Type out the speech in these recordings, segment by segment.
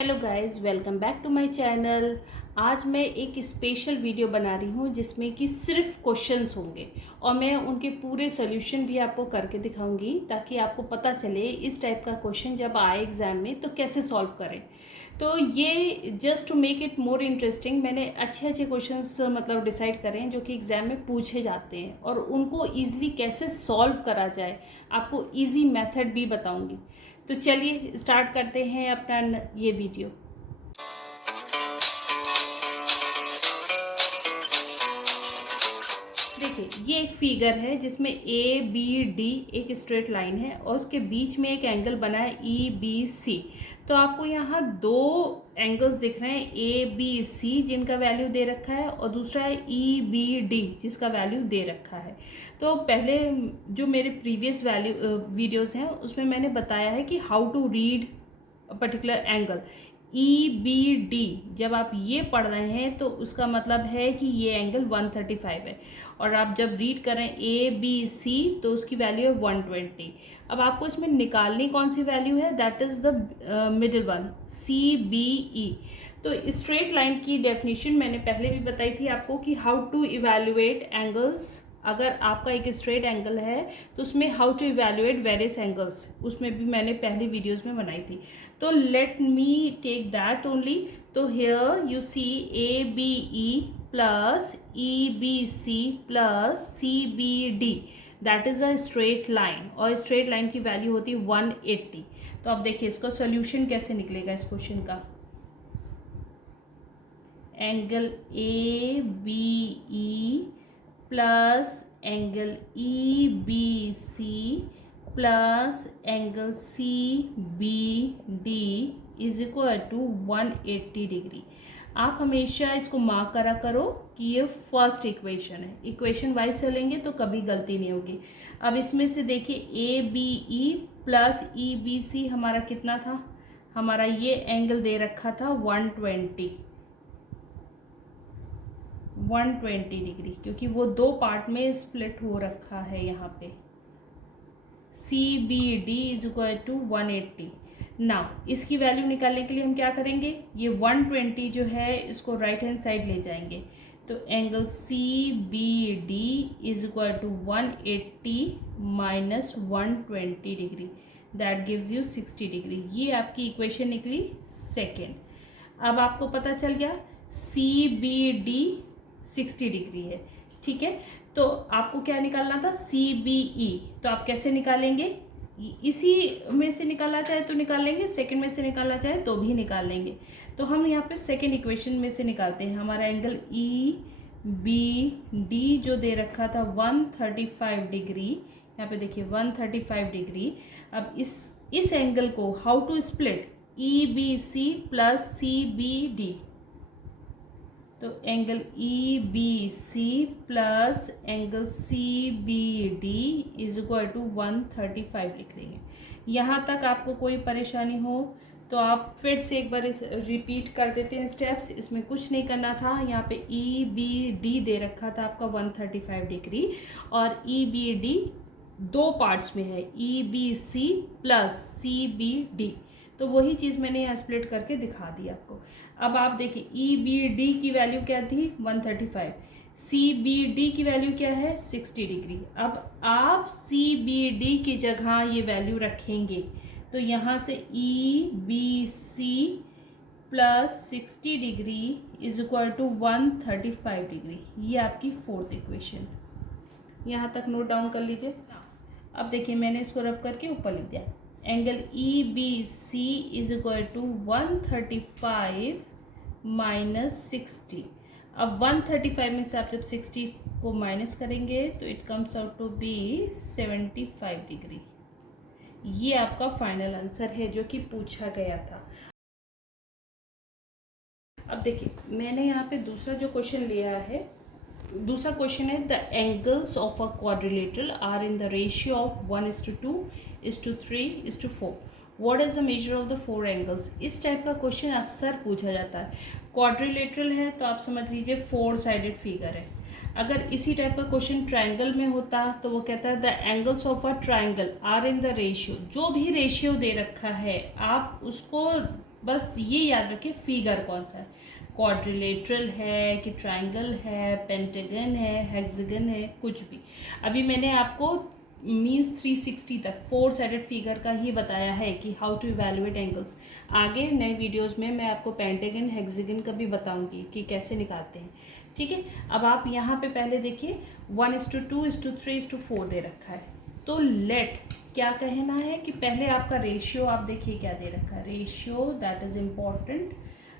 Hello guys, welcome back to my channel. आज मैं एक स्पेशल वीडियो बना रही हूँ जिसमें कि सिर्फ क्वेश्चंस होंगे और मैं उनके पूरे सॉल्यूशन भी आपको करके दिखाऊंगी ताकि आपको पता चले इस टाइप का क्वेश्चन जब आए एग्ज़ाम में तो कैसे सॉल्व करें। तो ये just to make it more interesting मैंने अच्छे अच्छे क्वेश्चंस मतलब डिसाइड करें हैं जो कि एग्ज़ाम में पूछे जाते हैं और उनको ईज़िली कैसे सॉल्व करा जाए आपको ईजी मेथड भी बताऊँगी। तो चलिए स्टार्ट करते हैं अपना ये वीडियो। देखिए, ये एक फिगर है जिसमें ए बी डी एक स्ट्रेट लाइन है और उसके बीच में एक एंगल बना है ई बी सी। तो आपको यहाँ दो एंगल्स दिख रहे हैं, ए बी सी जिनका वैल्यू दे रखा है और दूसरा है ई बी डी जिसका वैल्यू दे रखा है। तो पहले जो मेरे प्रीवियस वीडियोस हैं उसमें मैंने बताया है कि how to read particular angle E B D. जब आप ये पढ़ रहे हैं तो उसका मतलब है कि ये एंगल 135 है और आप जब रीड कर रहे हैं ए बी सी तो उसकी वैल्यू है 120। अब आपको इसमें निकालनी कौन सी वैल्यू है, that is the middle one C B E. तो स्ट्रेट लाइन की डेफिनेशन मैंने पहले भी बताई थी आपको कि हाउ टू इवैल्यूएट एंगल्स। अगर आपका एक स्ट्रेट एंगल है तो उसमें how to evaluate various angles, उसमें भी मैंने पहली वीडियोस में बनाई थी। तो let me take that only. तो here you see A B E plus E B C plus C B D, that is a straight line और स्ट्रेट लाइन की वैल्यू होती है 180। तो अब देखिए इसका सॉल्यूशन कैसे निकलेगा इस क्वेश्चन का। Angle A B E plus angle E B C plus angle C B D is equal to 180 degree. आप हमेशा इसको मार्क करा करो कि ये फर्स्ट इक्वेशन है, इक्वेशन वाइज चलेंगे तो कभी गलती नहीं होगी। अब इसमें से देखिए A B E plus E B C हमारा कितना था, हमारा ये एंगल दे रखा था 120 डिग्री, क्योंकि वो दो पार्ट में स्प्लिट हो रखा है यहाँ पे। C B D is equal to 180। Now इसकी वैल्यू निकालने के लिए हम क्या करेंगे, ये 120 जो है इसको राइट हैंड साइड ले जाएंगे। तो angle C B D is equal to 180 minus 120 degree, that gives you 60 degree. ये आपकी इक्वेशन निकली सेकेंड। अब आपको पता चल गया सी बी डी 60 डिग्री है, ठीक है। तो आपको क्या निकालना था, सी बी ई। तो आप कैसे निकालेंगे, इसी में से निकालना चाहे तो निकाल लेंगे, सेकंड में से निकालना चाहे तो भी निकाल लेंगे। तो हम यहाँ पे सेकंड इक्वेशन में से निकालते हैं। हमारा एंगल ई बी डी जो दे रखा था 135 डिग्री, यहाँ पे देखिए 135 डिग्री। अब इस एंगल को how to split, E B C plus C B D. तो angle E B C plus angle C B D is equal to 135 लिख लेंगे। यहाँ तक आपको कोई परेशानी हो तो आप फिर से एक बार इस रिपीट कर देते हैं स्टेप्स। इसमें कुछ नहीं करना था, यहाँ पे ई बी डी दे रखा था आपका 135 डिग्री और ई बी डी दो पार्ट्स में है, E B C plus C B D. तो वही चीज़ मैंने यहाँ स्प्लिट करके दिखा दी आपको। अब आप देखिए ई बी डी की वैल्यू क्या थी 135, सी बी डी की वैल्यू क्या है 60 डिग्री। अब आप सी बी डी की जगह ये वैल्यू रखेंगे तो यहाँ से E B C plus 60 degree is equal to 135 degree. ये आपकी फोर्थ इक्वेशन, यहाँ तक नोट डाउन कर लीजिए। अब देखिए मैंने इसको रब करके ऊपर लिख दिया, angle E B C is equal to 135 minus 60। अब 135 में से आप जब 60 को माइनस करेंगे तो it comes out to be 75 degree. ये आपका फाइनल आंसर है जो कि पूछा गया था। अब देखिए मैंने यहाँ पे दूसरा जो क्वेश्चन लिया है, दूसरा क्वेश्चन है the angles of a quadrilateral are in the ratio of 1:2:3:4, what is the measure of the four angles. इस टाइप का क्वेश्चन अक्सर पूछा जाता है। क्वाड्रिलेटरल है तो आप समझ लीजिए 4 साइडेड फिगर है। अगर इसी टाइप का क्वेश्चन ट्राइंगल में होता तो वो कहता है the angles of a triangle are in the ratio. जो भी रेशियो दे रखा है आप उसको बस ये याद रखें फिगर कौन सा है, क्वाड्रिलेटरल है कि ट्रायंगल है, पेंटागन है, हेक्सागन है, कुछ भी। अभी मैंने आपको मीन्स 360 तक 4 साइडेड फिगर का ही बताया है कि हाउ टू इवेलुएट एंगल्स। आगे नए वीडियोस में मैं आपको पेंटागन हेक्सागन का भी बताऊंगी कि कैसे निकालते हैं, ठीक है। अब आप यहाँ पे पहले देखिए 1:2:3:4 दे रखा है, तो लेट क्या कहना है कि पहले आपका रेशियो आप देखिए क्या दे रखा है, रेशियो दैट इज़ इम्पॉर्टेंट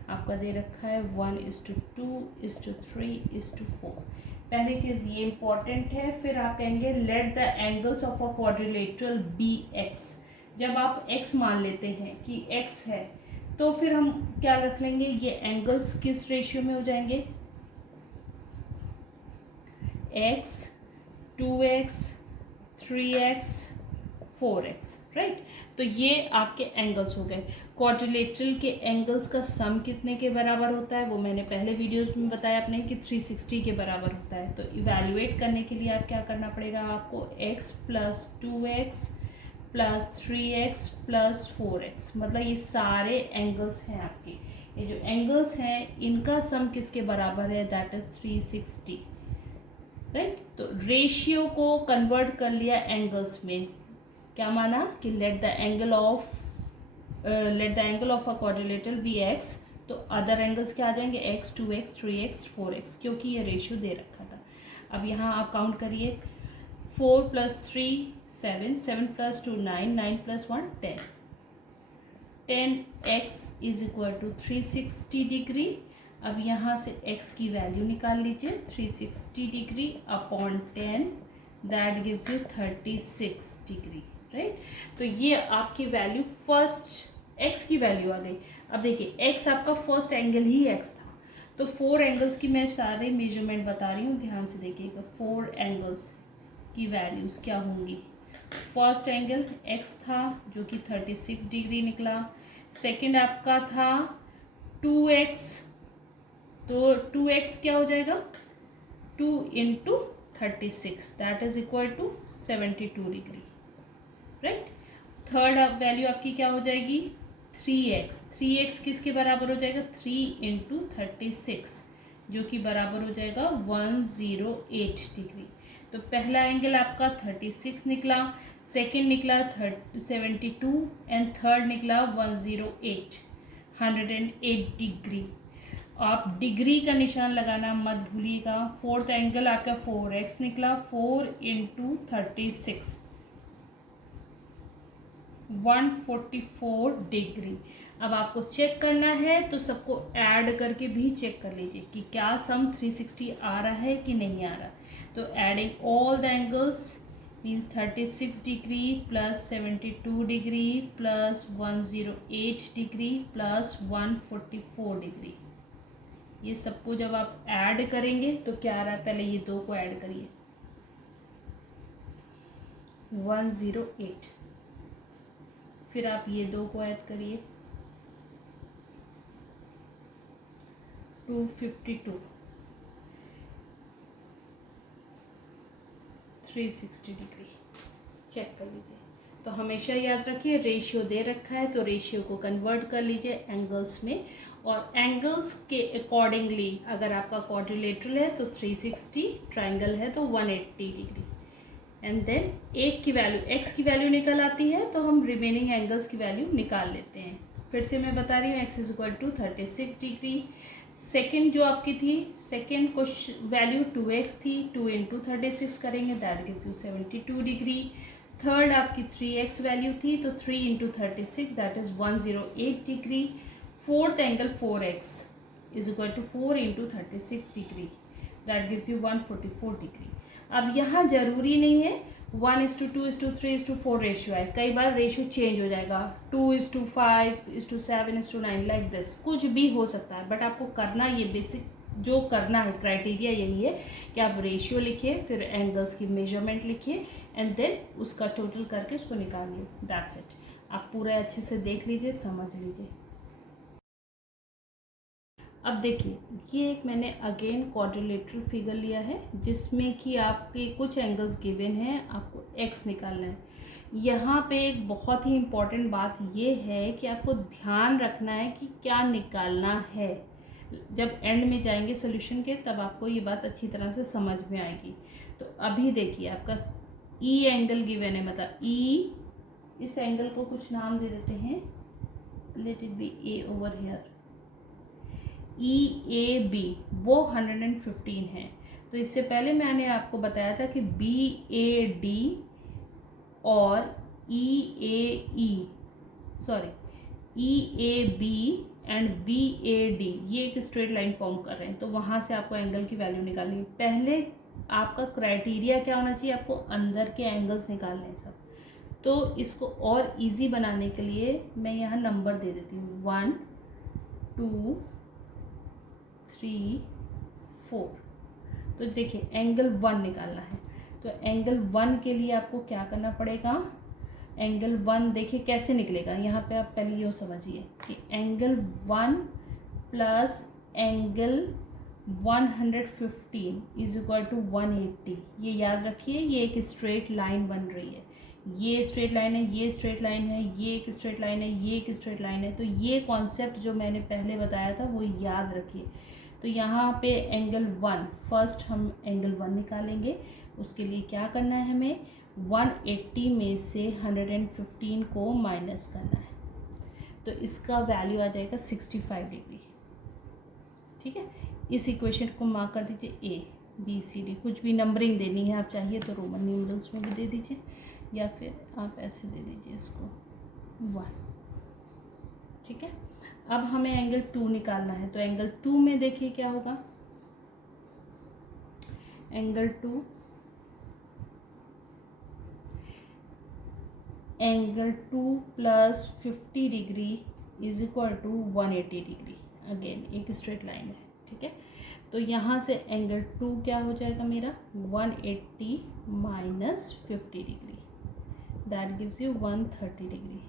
आपका दे रखा है 1:2:3:4। पहली चीज़ ये इम्पॉर्टेंट है। फिर आप कहेंगे let the angles of a quadrilateral be x. जब आप x मान लेते हैं कि x है, तो फिर हम क्या रख लेंगे, ये एंगल्स किस रेशियो में हो जाएंगे, x 2x 3x 4x, right. तो ये आपके एंगल्स हो गए। क्वाड्रिलेटरल के एंगल्स का सम कितने के बराबर होता है, वो मैंने पहले वीडियोस में बताया अपने कि 360 के बराबर होता है। तो इवैल्यूएट करने के लिए आप क्या करना पड़ेगा, आपको x + 2x + 3x + 4x, मतलब ये सारे एंगल्स हैं आपके। ये जो एंगल्स हैं इनका सम किसके बराबर है, दैट इज़ 360, राइट। तो रेशियो को कन्वर्ट कर लिया एंगल्स में, क्या माना कि let the angle of a quadrilateral be x, तो अदर एंगल्स क्या आ जाएंगे, x 2x 3x 4x, क्योंकि ये रेशियो दे रखा था। अब यहाँ आप काउंट करिए, 4 + 3 7, 7 + 2 9, 9 + 1 10, 10x = 360 डिग्री। अब यहाँ से x की वैल्यू निकाल लीजिए, 360 degree upon 10, that gives you 36 degree, right. तो ये आपकी वैल्यू फर्स्ट x की वैल्यू आ गई। अब देखिए x आपका फर्स्ट एंगल ही x था, तो 4 एंगल्स की मैं सारे मेजरमेंट बता रही हूँ, ध्यान से देखिएगा। 4 एंगल्स की वैल्यूज़ क्या होंगी, फर्स्ट एंगल x था जो कि 36 डिग्री निकला। सेकंड आपका था 2x, तो 2x क्या हो जाएगा, 2 × 36, that is equal to 72 degree, right. Third value आपकी क्या हो जाएगी, 3x, 3x किसके बराबर हो जाएगा, 3 × 36, जो कि बराबर हो जाएगा 108 डिग्री। तो पहला एंगल आपका 36 निकला, सेकंड निकला 72 एंड थर्ड निकला 108, 108 डिग्री। आप डिग्री का निशान लगाना मत भूलिएगा। फोर्थ एंगल आपका 4x निकला, 4 × 36, 144 डिग्री। अब आपको चेक करना है तो सबको ऐड करके भी चेक कर लीजिए कि क्या सम 360 आ रहा है कि नहीं आ रहा। तो adding all the angles means 36 degree + 72 degree + 108 degree + 144 degree, ये सबको जब आप ऐड करेंगे तो क्या आ रहा है, पहले ये दो को ऐड करिए, 108, फिर आप ये दो को ऐड करिए, 252, 360 डिग्री। चेक कर लीजिए। तो हमेशा याद रखिए रेशियो दे रखा है तो रेशियो को कन्वर्ट कर लीजिए एंगल्स में, और एंगल्स के अकॉर्डिंगली अगर आपका क्वाड्रिलेटरल है तो 360, ट्रायंगल है तो 180 डिग्री, एंड देन एक की वैल्यू x की वैल्यू निकल आती है तो हम रिमेनिंग एंगल्स की वैल्यू निकाल लेते हैं। फिर से मैं बता रही हूँ, x = 36 डिग्री। सेकेंड जो आपकी थी, सेकेंड वैल्यू 2x थी, 2 × 36 करेंगे that gives you 72 degree. Third आपकी 3x वैल्यू थी तो 3 × 36 that is 108 degree. Fourth angle 4x = 4 × 36 degree, that gives you 144 degree. अब यहाँ ज़रूरी नहीं है 1:2:3:4 रेशियो है, कई बार रेशियो चेंज हो जाएगा, 2:5:7:9 लाइक दिस, कुछ भी हो सकता है। बट आपको करना ये बेसिक जो करना है क्राइटेरिया यही है कि आप रेशियो लिखिए, फिर एंगल्स की मेजरमेंट लिखिए एंड देन उसका टोटल करके उसको निकालिए, दैट्स इट। आप पूरा अच्छे से देख लीजिए, समझ लीजिए। अब देखिए, ये एक मैंने अगेन क्वाड्रिलेटरल फिगर लिया है जिसमें कि आपके कुछ एंगल्स गिवन हैं, आपको x निकालना है। यहाँ पे एक बहुत ही इम्पॉर्टेंट बात ये है कि आपको ध्यान रखना है कि क्या निकालना है। जब एंड में जाएंगे सोल्यूशन के तब आपको ये बात अच्छी तरह से समझ में आएगी। तो अभी देखिए आपका ई एंगल गिवन है, मतलब ई, इस एंगल को कुछ नाम दे देते हैं, let it be A over here, E A B, वो 115 है। तो इससे पहले मैंने आपको बताया था कि बी ए डी और E A B and B A D ये एक स्ट्रेट लाइन फॉर्म कर रहे हैं। तो वहाँ से आपको एंगल की वैल्यू निकालनी है। पहले आपका क्राइटेरिया क्या होना चाहिए, आपको अंदर के एंगल्स निकालने हैं सब। तो इसको और इजी बनाने के लिए मैं यहाँ नंबर दे देती हूँ, 1 2 3 4। तो देखिए एंगल 1 निकालना है। तो एंगल 1 के लिए आपको क्या करना पड़ेगा, एंगल 1 देखिए कैसे निकलेगा। यहाँ पे आप पहले ये समझिए कि angle 1 plus angle 115 is equal to 180। ये याद रखिए, ये एक स्ट्रेट लाइन बन रही है। ये स्ट्रेट लाइन है, ये स्ट्रेट लाइन है, ये एक स्ट्रेट लाइन है, ये एक स्ट्रेट लाइन है। तो ये कॉन्सेप्ट जो मैंने पहले बताया था वो याद रखिए। तो यहाँ पे एंगल 1, फर्स्ट हम एंगल 1 निकालेंगे। उसके लिए क्या करना है, हमें 180 में से 115 को माइनस करना है। तो इसका वैल्यू आ जाएगा 65 डिग्री। ठीक है, इस इक्वेशन को मार्क कर दीजिए ए बी सी डी। कुछ भी नंबरिंग देनी है आप चाहिए तो रोमन न्यूमरल्स में भी दे दीजिए, या फिर आप ऐसे दे दीजिए इसको 1। ठीक है, अब हमें एंगल 2 निकालना है। तो एंगल 2 में देखिए क्या होगा, angle 2 plus 50 degree is equal to 180 degree. Again एक स्ट्रेट लाइन है। ठीक है, तो यहाँ से एंगल 2 क्या हो जाएगा मेरा, 180 minus 50 degree, that gives you 130 degree.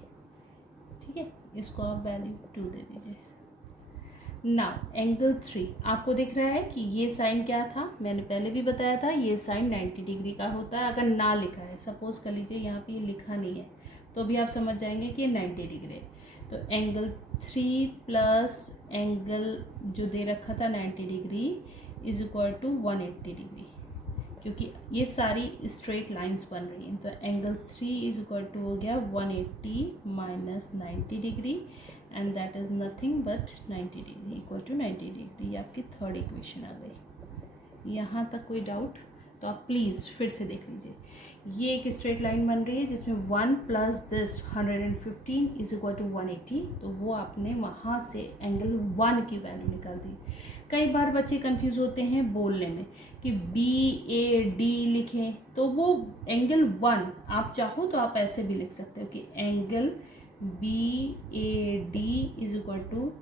ठीक है, इसको आप वैल्यू 2 दे दीजिए। नाउ एंगल 3 आपको दिख रहा है कि ये साइन क्या था, मैंने पहले भी बताया था, ये साइन 90 डिग्री का होता है। अगर ना लिखा है, सपोज कर लीजिए यहाँ पे ये लिखा नहीं है, तो भी आप समझ जाएंगे कि ये 90 डिग्री है। तो एंगल 3 प्लस एंगल जो दे रखा था 90 degree is equal to 180 degree, क्योंकि ये सारी स्ट्रेट लाइंस बन रही हैं। तो एंगल 3 इज इक्वल टू हो गया 180 minus 90 degree, and that is nothing but 90 degree equal to 90 degree. ये आपकी थर्ड इक्वेशन आ गई। यहाँ तक कोई डाउट? तो आप प्लीज़ फिर से देख लीजिए। ये एक स्ट्रेट लाइन बन रही है जिसमें 1 plus this 115 is equal to 180। तो वो आपने वहाँ से एंगल 1 की वैल्यू निकाल दी। कई बार बच्चे कंफ्यूज होते हैं बोलने में कि बी ए डी लिखें, तो वो एंगल 1 आप चाहो तो आप ऐसे भी लिख सकते हो कि angle B A D is equal to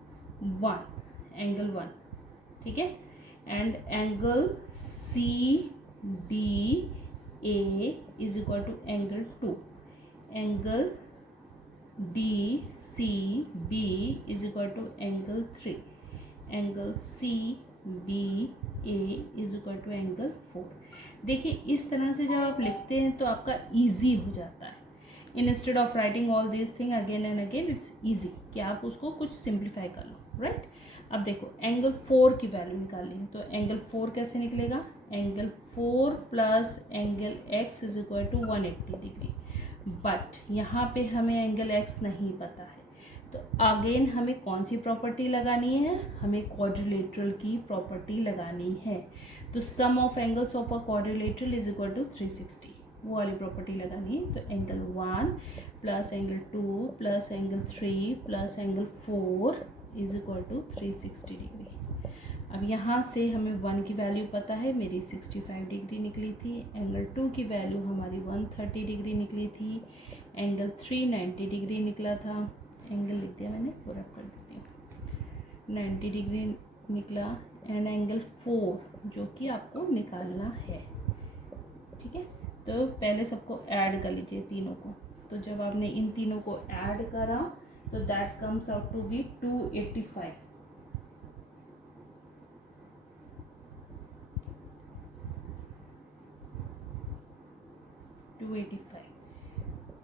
1, angle 1। ठीक है, and angle C D A is equal to angle 2, angle D C B is equal to angle 3, angle C B A is equal to angle 4। देखिए इस तरह से जब आप लिखते हैं तो आपका ईजी हो जाता है। Instead of writing all this thing again and again, it's easy कि आप उसको कुछ सिंप्लीफाई कर लो, राइट। अब देखो एंगल 4 की वैल्यू निकालनी है। तो एंगल 4 कैसे निकलेगा, angle 4 plus angle X is equal to 180 degree. But यहाँ पे हमें एंगल एक्स नहीं पता है, तो अगेन हमें कौन सी प्रॉपर्टी लगानी है, हमें क्वाड्रिलेटरल की प्रॉपर्टी लगानी है। तो sum of angles of a quadrilateral is equal to 360, वो वाली प्रॉपर्टी लगानी है। तो angle 1 plus angle 2 plus angle 3 plus angle 4 is equal to 360 degree. अब यहाँ से हमें 1 की वैल्यू पता है, मेरी 65 डिग्री निकली थी। एंगल 2 की वैल्यू हमारी 130 डिग्री निकली थी। एंगल 3 90 डिग्री निकला था। एंगल लिख दिया मैंने, पूरा कर देती हूँ, 90 डिग्री निकला। एंड एंगल 4 जो कि आपको निकालना है। ठीक है, तो पहले सबको ऐड कर लीजिए तीनों को। तो जब आपने इन तीनों को ऐड करा तो that comes out to be 285।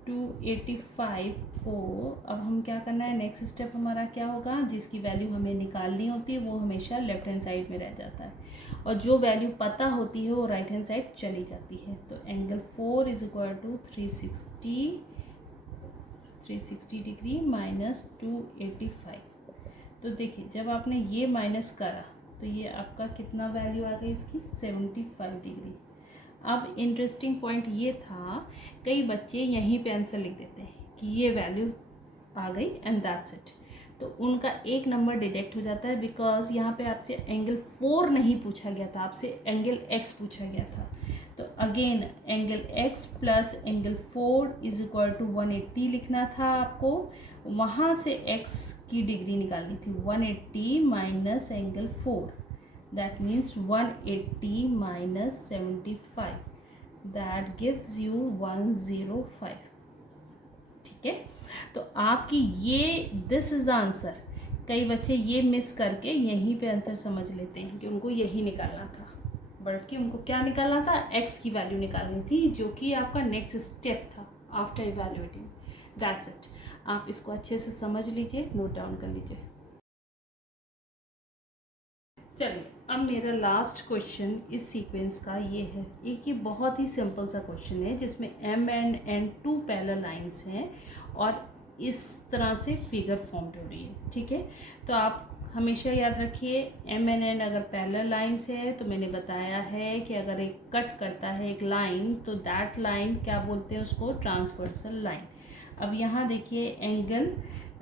285 को अब हम क्या करना है, नेक्स्ट स्टेप हमारा क्या होगा, जिसकी वैल्यू हमें निकालनी होती है वो हमेशा लेफ्ट हैंड साइड में रह जाता है, और जो वैल्यू पता होती है वो राइट हैंड साइड चली जाती है। तो angle 4 is equal to 360 degree minus 285। तो देखिए जब आपने ये माइनस करा तो ये आपका कितना वैल्यू आ गई इसकी, 75 डिग्री। अब इंटरेस्टिंग पॉइंट ये था, कई बच्चे यहीं पे आंसर लिख देते हैं कि ये वैल्यू आ गई एंड दैट्स इट, तो उनका एक नंबर डिडक्ट हो जाता है, बिकॉज यहाँ पे आपसे एंगल 4 नहीं पूछा गया था, आपसे एंगल x पूछा गया था। तो again angle x plus angle 4 is equal to 180 लिखना था आपको, वहाँ से x की डिग्री निकालनी थी, 180 minus angle 4, that means 180 minus 75, that gives you 105। ठीक है, तो आपकी ये दिस इज आंसर। कई बच्चे ये मिस करके यहीं पे आंसर समझ लेते हैं कि उनको यही निकालना था, बल्कि उनको क्या निकालना था, x की वैल्यू निकालनी थी, जो कि आपका नेक्स्ट स्टेप था आफ्टर इवैल्यूएटिंग। दैट्स इट, आप इसको अच्छे से समझ लीजिए, नोट डाउन कर लीजिए। चलिए अब मेरा लास्ट क्वेश्चन इस सीक्वेंस का ये है, एक ये बहुत ही सिंपल सा क्वेश्चन है जिसमें m and n 2 parallel lines हैं और इस तरह से फिगर फॉर्म हो रही है। ठीक है, तो आप हमेशा याद रखिए m and n अगर पैरेलल लाइंस है तो मैंने बताया है कि अगर एक कट करता है एक लाइन तो दैट लाइन क्या बोलते हैं उसको, ट्रांसवर्सल लाइन। अब यहाँ देखिए एंगल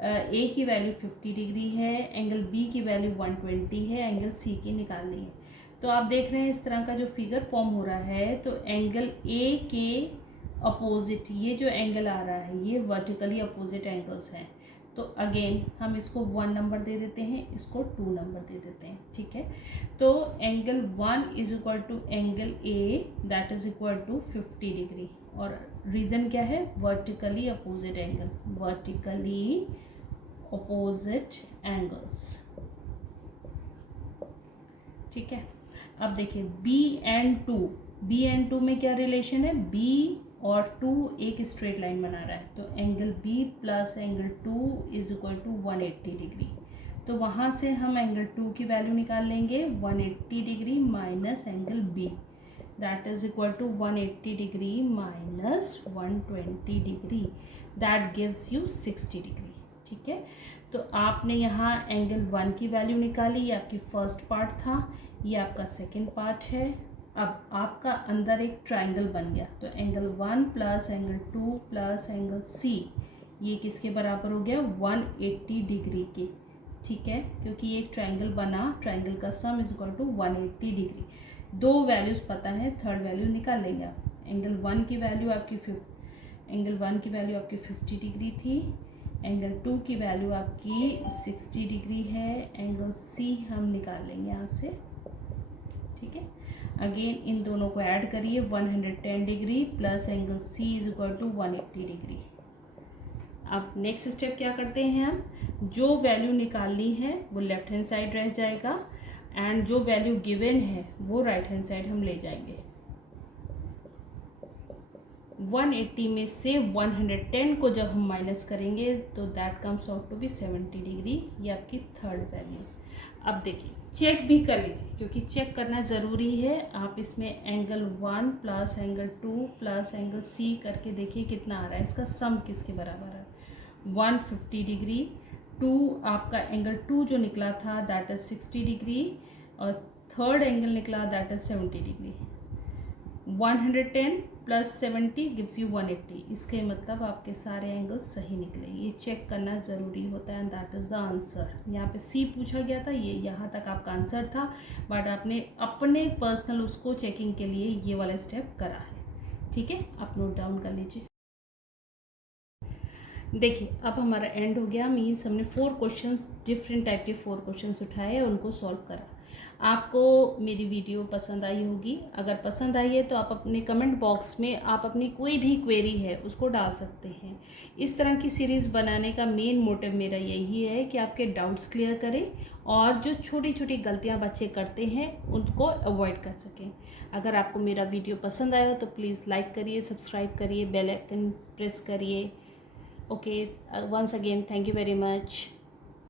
ए की वैल्यू 50 डिग्री है, एंगल बी की वैल्यू 120 है, एंगल सी की निकालनी है। तो आप देख रहे हैं इस तरह का जो फिगर फॉर्म हो रहा है, तो एंगल ए के अपोजिट ये जो एंगल आ रहा है ये वर्टिकली अपोजिट एंगल्स हैं। तो अगेन हम इसको 1 नंबर दे देते हैं, इसको 2 नंबर दे देते हैं। ठीक है, तो angle 1 is equal to angle A that is equal to 50 degree, और रीज़न क्या है, vertically opposite angle, vertically opposite angles. ठीक है, अब देखिए बी एंड टू में क्या रिलेशन है, बी और 2 एक स्ट्रेट लाइन बना रहा है, तो angle B plus angle 2 is equal to 180 degree. तो वहाँ से हम एंगल 2 की वैल्यू निकाल लेंगे, 180 degree minus angle B, that is equal to 180 degree minus 120 degree, that gives you 60 degree. ठीक है, तो आपने यहाँ एंगल 1 की वैल्यू निकाली, ये आपकी फर्स्ट पार्ट था, ये आपका सेकंड पार्ट है। अब आपका अंदर एक ट्रायंगल बन गया, तो angle 1 plus angle 2 plus angle C, ये किसके बराबर हो गया, 180 डिग्री के। ठीक है, क्योंकि ये एक ट्रायंगल बना, ट्रायंगल का sum is equal to 180 degree. दो वैल्यूज़ पता है, थर्ड वैल्यू निकाल लेंगे आप। एंगल 1 की वैल्यू आपकी 50 डिग्री थी, एंगल 2 की वैल्यू आपकी 60 डिग्री है, एंगल सी हम निकाल लेंगे यहाँ से। ठीक है, अगेन इन दोनों को ऐड करिए, 110 degree plus angle C is equal to 180 degree. अब नेक्स्ट स्टेप क्या करते हैं, हम जो वैल्यू निकालनी है वो लेफ्ट हैंड साइड रह जाएगा, एंड जो वैल्यू गिवन है वो राइट हैंड साइड हम ले जाएंगे। 180 में से 110 को जब हम माइनस करेंगे तो that comes out to be 70 degree, ये आपकी थर्ड वैल्यू। अब देखिए चेक भी कर लीजिए, क्योंकि चेक करना ज़रूरी है। आप इसमें angle 1 plus angle 2 plus angle C करके देखिए कितना आ रहा है, इसका सम किसके बराबर है, 150 डिग्री। 2 आपका एंगल 2 जो निकला था दैट इज 60 डिग्री, और थर्ड एंगल निकला that is 70 degree. 110 plus 70 gives you 180, इसके मतलब आपके सारे एंगल्स सही निकले। ये चेक करना ज़रूरी होता है, and that is the answer. यहाँ पे सी पूछा गया था, ये यहाँ तक आपका आंसर था, बट आपने अपने पर्सनल उसको चेकिंग के लिए ये वाला स्टेप करा है। ठीक है, आप नोट डाउन कर लीजिए। देखिए अब हमारा एंड हो गया, मीन्स हमने 4 क्वेश्चंस, डिफरेंट टाइप के 4 क्वेश्चंस उठाए, उनको सॉल्व करा। आपको मेरी वीडियो पसंद आई होगी। अगर पसंद आई है तो आप अपने कमेंट बॉक्स में आप अपनी कोई भी क्वेरी है उसको डाल सकते हैं। इस तरह की सीरीज़ बनाने का मेन मोटिव मेरा यही है कि आपके डाउट्स क्लियर करें और जो छोटी छोटी गलतियां बच्चे करते हैं उनको अवॉइड कर सकें। अगर आपको मेरा वीडियो पसंद आया हो तो प्लीज़ लाइक करिए, सब्सक्राइब करिए, बेल आइकन प्रेस करिए। Okay, once again thank you very much.